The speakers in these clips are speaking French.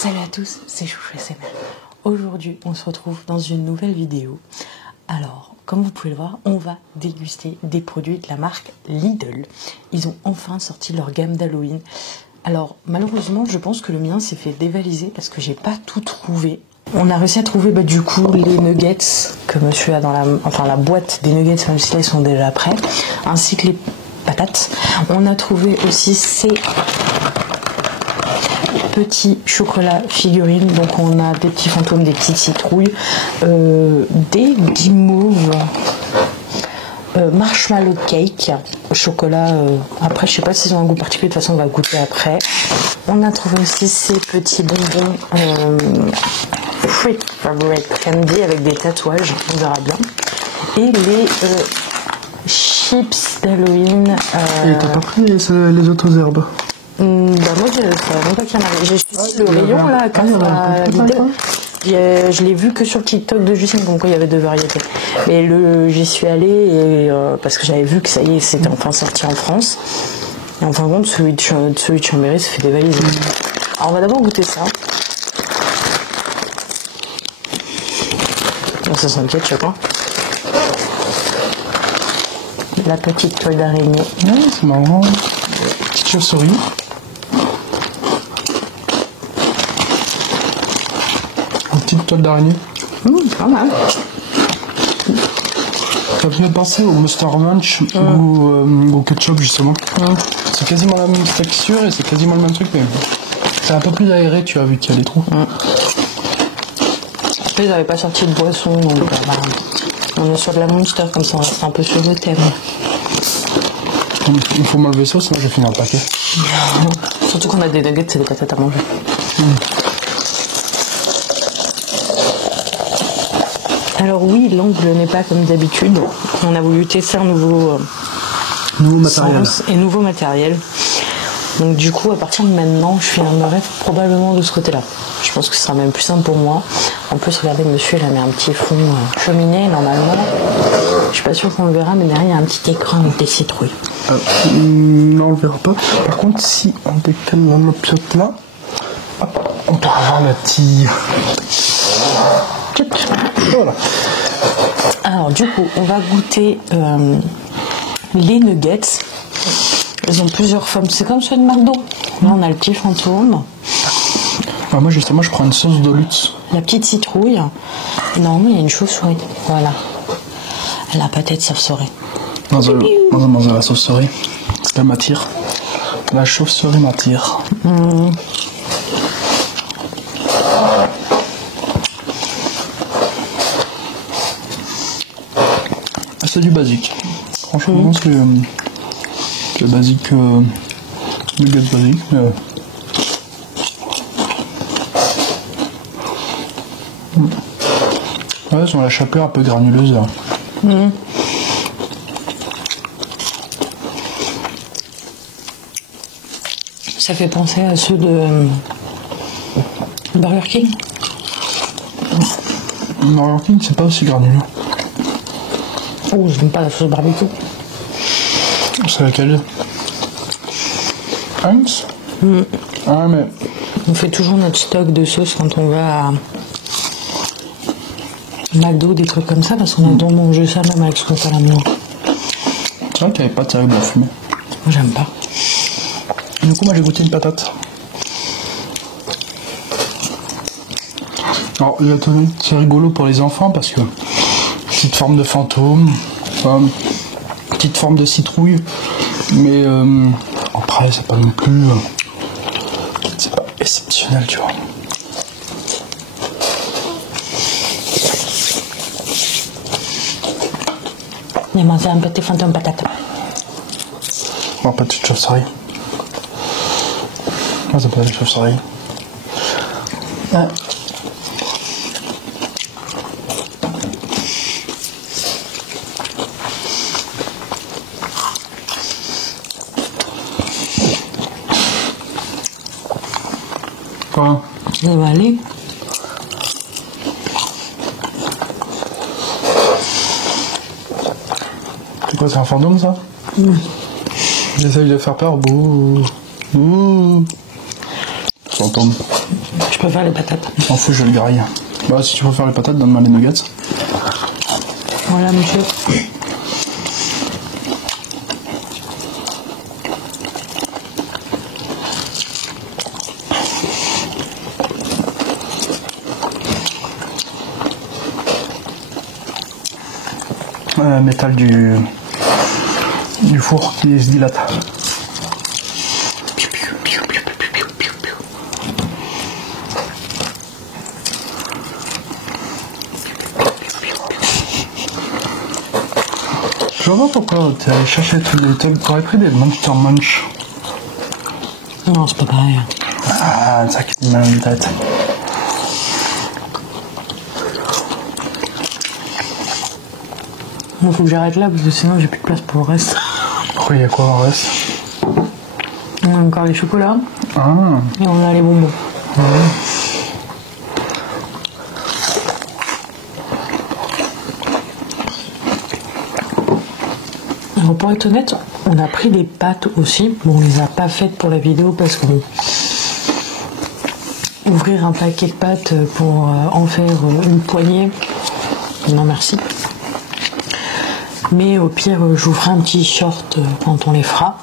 Salut à tous, c'est Chouchou SMR. Aujourd'hui, on se retrouve dans une nouvelle vidéo. Alors, comme vous pouvez le voir, on va déguster des produits de la marque Lidl. Ils ont enfin sorti leur gamme d'Halloween. Alors, malheureusement, je pense que le mien s'est fait dévaliser parce que j'ai pas tout trouvé. On a réussi à trouver du coup les nuggets que monsieur a dans la boîte des nuggets, même si là ils sont déjà prêts, ainsi que les patates. On a trouvé aussi ces petits chocolats figurines, donc on a des petits fantômes, des petites citrouilles, des guimauves, marshmallow cake, chocolat, après je sais pas s'ils ont un goût particulier, de toute façon on va goûter après. On a trouvé aussi ces petits bonbons Fruit Favorite Candy avec des tatouages, on verra bien, et les chips d'Halloween. Et t'as pas pris les autres herbes? Bah moi je savais même pas qu'il y en avait. J'ai suivi le rayon là à Lidl. Je l'ai vu que sur TikTok de Justine, comme quoi il y avait deux variétés. Mais j'y suis allée et, parce que j'avais vu que ça y est, c'était enfin sorti en France. Et en fin de compte, celui de Chambéry se fait dévaliser. Alors on va d'abord goûter ça. Donc ça sent le ketchup, hein. La petite toile d'araignée. Ouais, c'est marrant. Petite chauve-souris. Une petite toile d'araignée. Pas mal. Ça me fait penser au Monster Munch ou au ketchup justement. C'est quasiment la même texture et c'est quasiment le même truc, mais c'est un peu plus aéré, tu as vu qu'il y a des trous. Après ils n'avaient pas sorti de boisson, donc on est sur de la Monster comme ça, on reste un peu sur le thème. Il faut m'enlever ça, sinon je vais finir le paquet. Surtout qu'on a des nuggets, c'est des patates à manger. Alors oui, l'angle n'est pas comme d'habitude. On a voulu tester un nouveau matériel. Et nouveau matériel. Donc du coup, à partir de maintenant, je filmerai probablement de ce côté-là. Je pense que ce sera même plus simple pour moi. En plus, regardez, monsieur, il a mis un petit fond cheminée, normalement. Je suis pas sûre qu'on le verra, mais derrière, il y a un petit écran avec des citrouilles. Non, on le verra pas. Par contre, si on décale la piote là, hop, on peut avoir la petite... Voilà. Alors du coup, on va goûter les nuggets. Ils ont plusieurs formes. C'est comme ceux de McDo. Là, on a le petit fantôme. Ah, moi, justement, je prends une sauce de luxe. La petite citrouille. Et normalement, il y a une chauve-souris. Voilà. La patate chauve-souris. Dans la sauce-souris. Elle m'attire. La chauve-souris m'attire. C'est du basique. Franchement, c'est le basique, nuggets basique. Ouais, ils ont la chapelure un peu granuleuse. Là. Ça fait penser à ceux de Burger King. Burger King, c'est pas aussi granuleux. Oh, je n'aime pas la sauce barbecue. C'est laquelle? Heinz? Ah, mais... On fait toujours notre stock de sauce quand on va à McDo, des trucs comme ça, parce qu'on adore manger ça même avec ce qu'on fait à la maison. C'est vrai qu'il n'y avait pas terrible à fumer. Moi, j'aime pas. Du coup, moi, j'ai goûté une patate. Alors, c'est rigolo pour les enfants parce que petite forme de fantôme, petite forme de citrouille, mais après, c'est pas non plus... c'est pas exceptionnel, tu vois. On a mangé un petit fantôme patate. Oh, petite chauve-souris. Ah, c'est pas une chauve-souris. Ah. Quoi? Ça va aller. C'est quoi, c'est un fantôme ça? J'essaye de faire peur. Bouh. Bouh. Fantôme. Je peux faire les patates. Je m'en fous, je vais le griller. Bah, si tu veux faire les patates, donne-moi les nuggets. Voilà, monsieur. Métal du four qui se dilate. Je vois pas pourquoi t'es allé chercher tous les trucs. T'aurais pris des Monster Munch. Non, c'est pas pareil. Ah, ça qui me met en tête. Il faut que j'arrête là parce que sinon j'ai plus de place pour le reste. Pourquoi il y a quoi en reste? On a encore les chocolats. Ah. Et on a les bonbons. Alors pour être honnête, on a pris des pâtes aussi. Bon, on les a pas faites pour la vidéo parce que bon, ouvrir un paquet de pâtes pour en faire une poignée, non merci. Mais au pire, j'ouvrirai un petit short quand on les fera.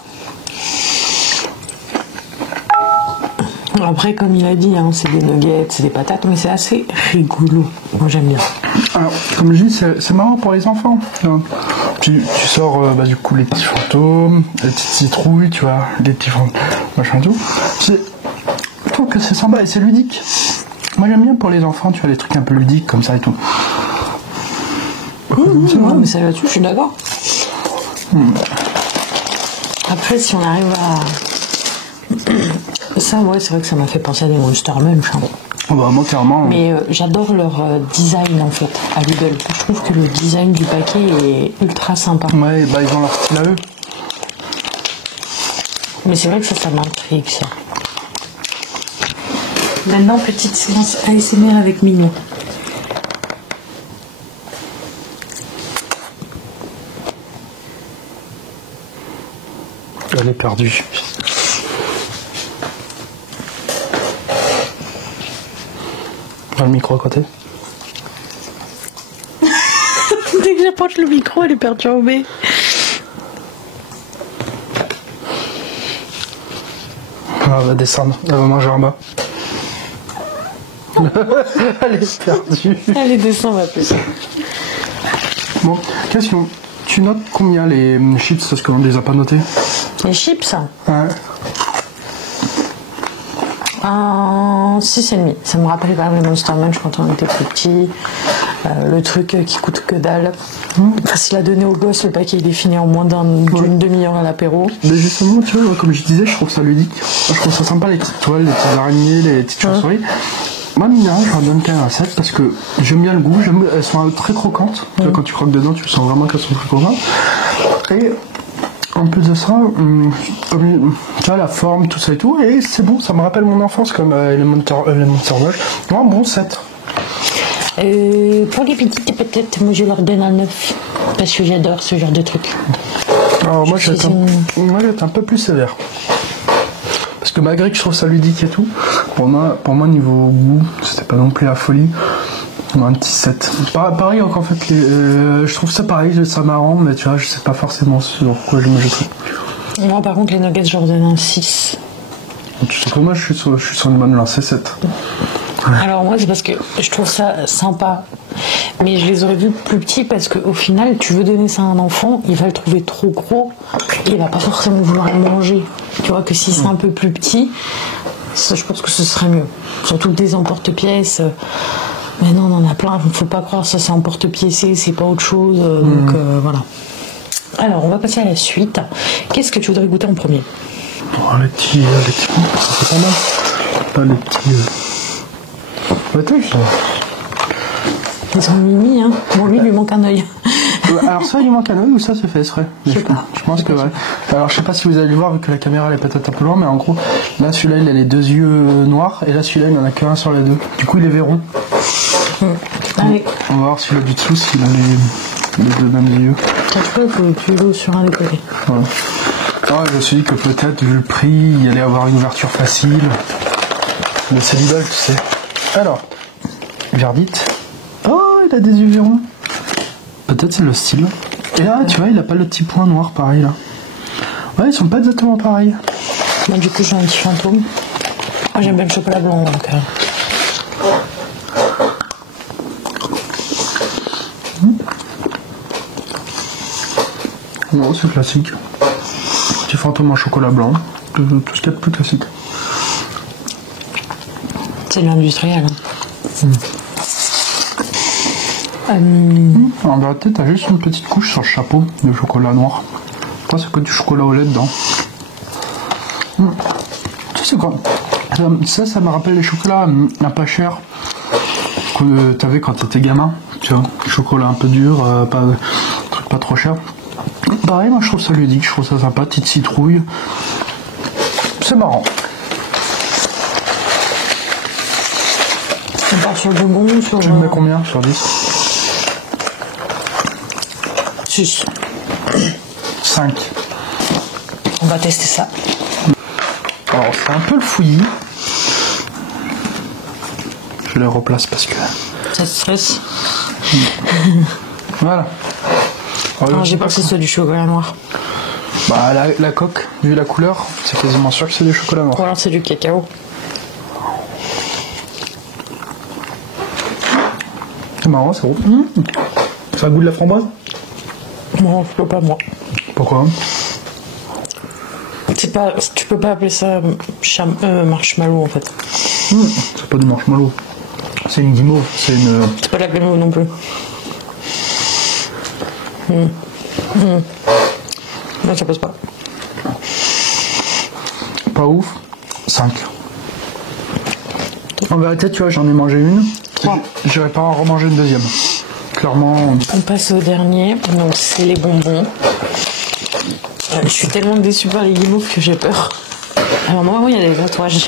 Après, comme il a dit, hein, c'est des nuggets, c'est des patates, mais c'est assez rigolo. Moi, j'aime bien. Alors, comme je dis, c'est marrant pour les enfants. Tu sors du coup les petits fantômes, les petites citrouilles, tu vois, les petits machin tout. Je trouve que c'est sympa et c'est ludique. Moi, j'aime bien pour les enfants, tu vois, les trucs un peu ludiques comme ça et tout. Non, mais ça là-dessus, je suis d'accord. Après, si on arrive à... Ça, ouais, c'est vrai que ça m'a fait penser à des Monster Munch. Hein. Bah, moi, clairement. Mais j'adore leur design, en fait, à Lidl. Je trouve que le design du paquet est ultra sympa. Ouais, bah, ils ont leur style à eux. Mais c'est vrai que ça m'intrigue, ça. Maintenant, petite séance ASMR avec Mignon. Elle est perdue. Le micro à côté. Dès que j'approche le micro, elle est perturbée. Elle va descendre, elle va manger en bas. Elle est perdue. Allez, descends, ma petite. Bon, question. Tu notes combien les chips parce qu'on ne les a pas notés? Les chips, Ouais. 6,5. Ça me rappelle quand même les Monster Munch quand on était plus petit. Le truc qui coûte que dalle. Facile à donner aux gosses, le paquet il est fini en moins d'une demi-heure à l'apéro. Mais justement, tu vois, comme je disais, je trouve ça ludique. Moi, je trouve ça sympa, les petites toiles, les petites araignées, les petites chauves-souris. Moi, Mina, je leur donne quand même un 7 parce que j'aime bien le goût. Elles sont très croquantes. Tu vois, quand tu croques dedans, tu sens vraiment qu'elles sont très croquantes. Et en plus de ça, comme, tu vois, la forme, tout ça et tout. Et c'est bon, ça me rappelle mon enfance comme les Monster Munch. Moi, bon 7. Pour les petites, peut-être, moi je leur donne un 9. Parce que j'adore ce genre de truc. Alors, moi, j'étais un peu plus sévère. Parce que malgré que je trouve ça ludique et tout, pour moi niveau goût, c'était pas non plus la folie. Un petit 7. Pareil, en fait, je trouve ça pareil, ça marrant, mais tu vois, je sais pas forcément sur quoi je me jetterais. Moi, par contre, les nuggets, je leur donne un 6. Tu sais que moi, je suis sur une bonne lancée 7. Alors moi c'est parce que je trouve ça sympa, mais je les aurais vus plus petits parce qu'au final tu veux donner ça à un enfant, il va le trouver trop gros et il va pas forcément vouloir le manger. Tu vois que si c'est un peu plus petit, ça, je pense que ce serait mieux. Surtout des emporte-pièces. Mais non, on en a plein, faut pas croire ça c'est emporte-pièce, c'est pas autre chose. Donc voilà. Alors on va passer à la suite. Qu'est-ce que tu voudrais goûter en premier? Les petits c'est pas mal. Pas les petits. Ils sont mimi, hein. Bon, lui, il lui manque un œil. Alors, ça, il manque un œil ou ça, c'est fait exprès? Je sais pas. Je pense que, ouais. Alors, je sais pas si vous allez le voir, vu que la caméra, elle est peut-être un peu loin, mais en gros, là, celui-là, il a les deux yeux noirs, et là, celui-là, il en a qu'un sur les deux. Du coup, il est verrou. Allez. On va voir celui-là du dessous, s'il a les deux mêmes yeux. Après, il faut que tu joues sur un des côtés. Voilà. Ah, je me suis dit que peut-être, vu le prix, il allait avoir une ouverture facile. Le célibat, tu sais. Alors, Verdite. Oh, il a des yeux verrons. Peut-être c'est le style. Et là, tu vois, il a pas le petit point noir pareil là. Ouais, ils sont pas exactement pareils. Moi, du coup, j'ai un petit fantôme. Moi, j'aime bien le chocolat blanc, donc. Non, c'est classique. Petit fantôme en chocolat blanc. Tout ce qu'il y a de plus classique. C'est de l'industriel. En vérité, t'as juste une petite couche sur le chapeau de chocolat noir. Après, c'est que du chocolat au lait dedans. Tu sais quoi? Ça me rappelle les chocolats pas chers que t'avais quand t'étais gamin. Tu vois, chocolat un peu dur, pas trop cher. Pareil, moi je trouve ça ludique, je trouve ça sympa, petite citrouille. C'est marrant. On part sur le bonbon, sur. Tu me mets combien sur 10? 6. 5. On va tester ça. Alors c'est un peu le fouillis. Je les replace parce que... Ça te stresse? Voilà. Non, j'ai pas que ce soit du chocolat noir. Bah la coque, vu la couleur, c'est quasiment sûr que c'est du chocolat noir. Ou alors c'est du cacao. C'est marrant, c'est bon. Ça a le goût de la framboise? Non, je peux pas, moi. Pourquoi? C'est pas, tu peux pas appeler ça marshmallow en fait. C'est pas du marshmallow. C'est une guimauve, c'est une... C'est pas la guimauve non plus. Non, ça passe pas. Pas ouf. 5. En vérité, tu vois, j'en ai mangé une. 3. J'irai pas en remanger une deuxième. Clairement... On passe au dernier, donc c'est les bonbons. Je suis tellement déçue par les guimauves que j'ai peur. Alors moi, il y a des tatouages.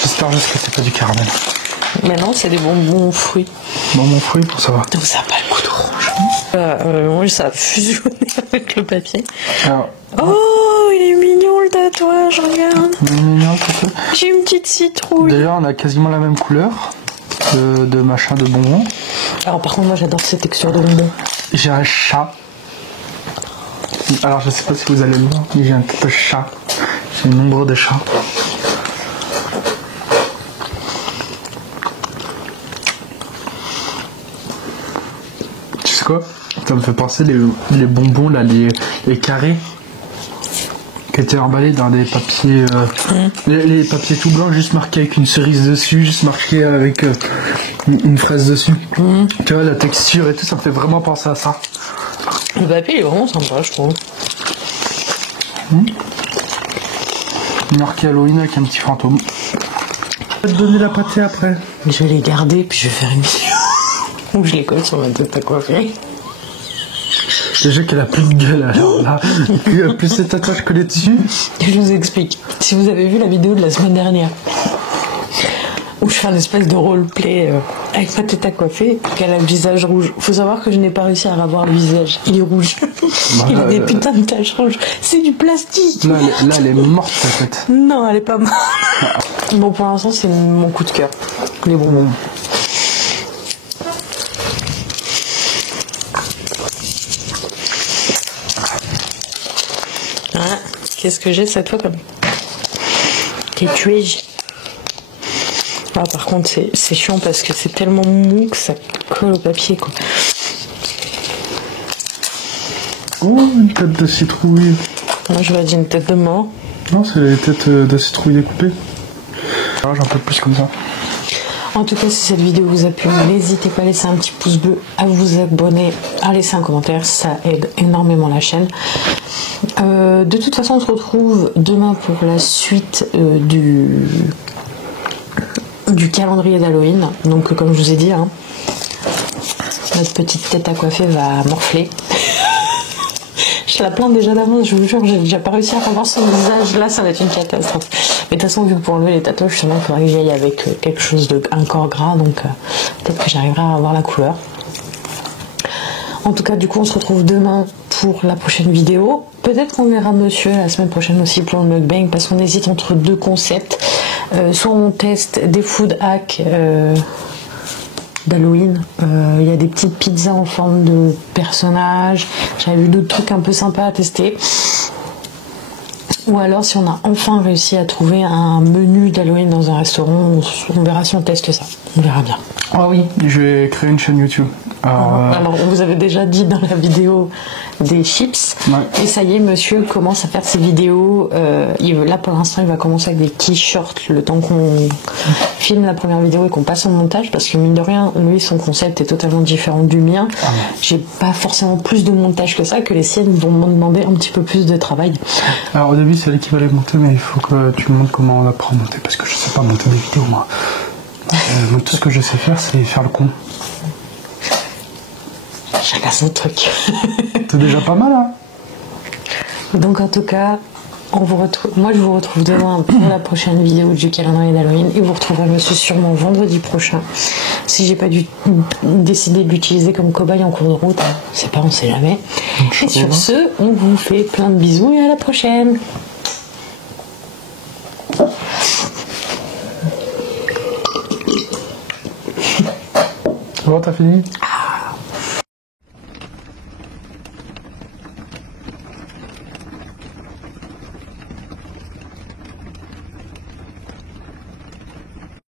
J'espère juste que c'est pas du caramel. Mais non, c'est des bonbons fruits. Bonbons fruits pour savoir. Donc ça n'a pas le goût de rouge. Oui, ça a fusionné avec le papier. Alors, Oh, il est mignon le tatouage, regarde. mignon, c'est ça. J'ai une petite citrouille. D'ailleurs, on a quasiment la même couleur de machin de bonbons. Alors par contre, moi j'adore cette texture de bonbons. J'ai un chat. Alors, je sais pas si vous allez le voir, mais j'ai un petit chat. J'ai une ombre de chat. Tu sais quoi? Ça me fait penser les bonbons, là, les carrés qui étaient emballés dans des papiers, les papiers tout blancs, juste marqués avec une cerise dessus, juste marqués avec une fraise dessus. Tu vois, la texture et tout, ça me fait vraiment penser à ça. Le papier il est vraiment sympa, je trouve. Marqué Halloween avec un petit fantôme. Je vais te donner la pâtée après. Je vais les garder puis je vais faire une vidéo où je les colle sur ma tête à coiffer. Déjà qu'elle a plus de gueule alors là, plus ces tatouages collés dessus. Je vous explique. Si vous avez vu la vidéo de la semaine dernière où je fais un espèce de roleplay avec ma tête à coiffer, qu'elle a le visage rouge. Faut savoir que je n'ai pas réussi à ravoir le visage. Il est rouge. Il a des putains de taches rouges. C'est du plastique. Là, elle est morte en fait. Non, elle est pas morte. Bon, pour l'instant, c'est mon coup de cœur. Les bonbons. Ah, qu'est-ce que j'ai cette fois comme tué. Ah, par contre, c'est chiant parce que c'est tellement mou que ça colle au papier, quoi. Oh, une tête de citrouille. Moi, je vais dire une tête de mort. Non, c'est les têtes de citrouille découpées. Ah, j'en peux plus comme ça. En tout cas, si cette vidéo vous a plu, n'hésitez pas à laisser un petit pouce bleu, à vous abonner, à laisser un commentaire, ça aide énormément la chaîne. De toute façon, on se retrouve demain pour la suite du calendrier d'Halloween. Donc, comme je vous ai dit, hein, notre petite tête à coiffer va morfler. Je la plains déjà d'avance, je vous jure, j'ai déjà pas réussi à revoir son visage. Là, ça va être une catastrophe. Mais de toute façon, vu que pour enlever les tatouages, justement, il faudrait que j'y aille avec quelque chose un corps gras. Donc, peut-être que j'arriverai à avoir la couleur. En tout cas, du coup, on se retrouve demain pour la prochaine vidéo. Peut-être qu'on verra monsieur la semaine prochaine aussi pour le mukbang, parce qu'on hésite entre deux concepts. soit on teste des food hacks d'Halloween. Il y a des petites pizzas en forme de personnages. J'avais vu d'autres trucs un peu sympas à tester. Ou alors si on a enfin réussi à trouver un menu d'Halloween dans un restaurant, on verra si on teste ça. On verra bien. Ah oui, je vais créer une chaîne YouTube. Alors on vous avait déjà dit dans la vidéo des chips. Ouais. Et ça y est, monsieur commence à faire ses vidéos. Là pour l'instant il va commencer avec des petits shorts le temps qu'on filme la première vidéo et qu'on passe au montage, parce que mine de rien, lui son concept est totalement différent du mien. J'ai pas forcément plus de montage que ça, que les siennes vont me demander un petit peu plus de travail. Alors au début c'est elle qui va les monter, mais il faut que tu me montres comment on apprend à monter, parce que je sais pas monter des vidéos moi. Moi tout ce que je sais faire c'est faire le con. Chacun son truc. C'est déjà pas mal hein. Donc en tout cas, moi je vous retrouve demain pour la prochaine vidéo du calendrier d'Halloween, et vous retrouverez monsieur sûrement vendredi prochain, si j'ai pas décidé de l'utiliser comme cobaye en cours de route, hein. C'est pas, on sait jamais. Et sur ce, on vous fait plein de bisous et à la prochaine. Bon, t'as fini?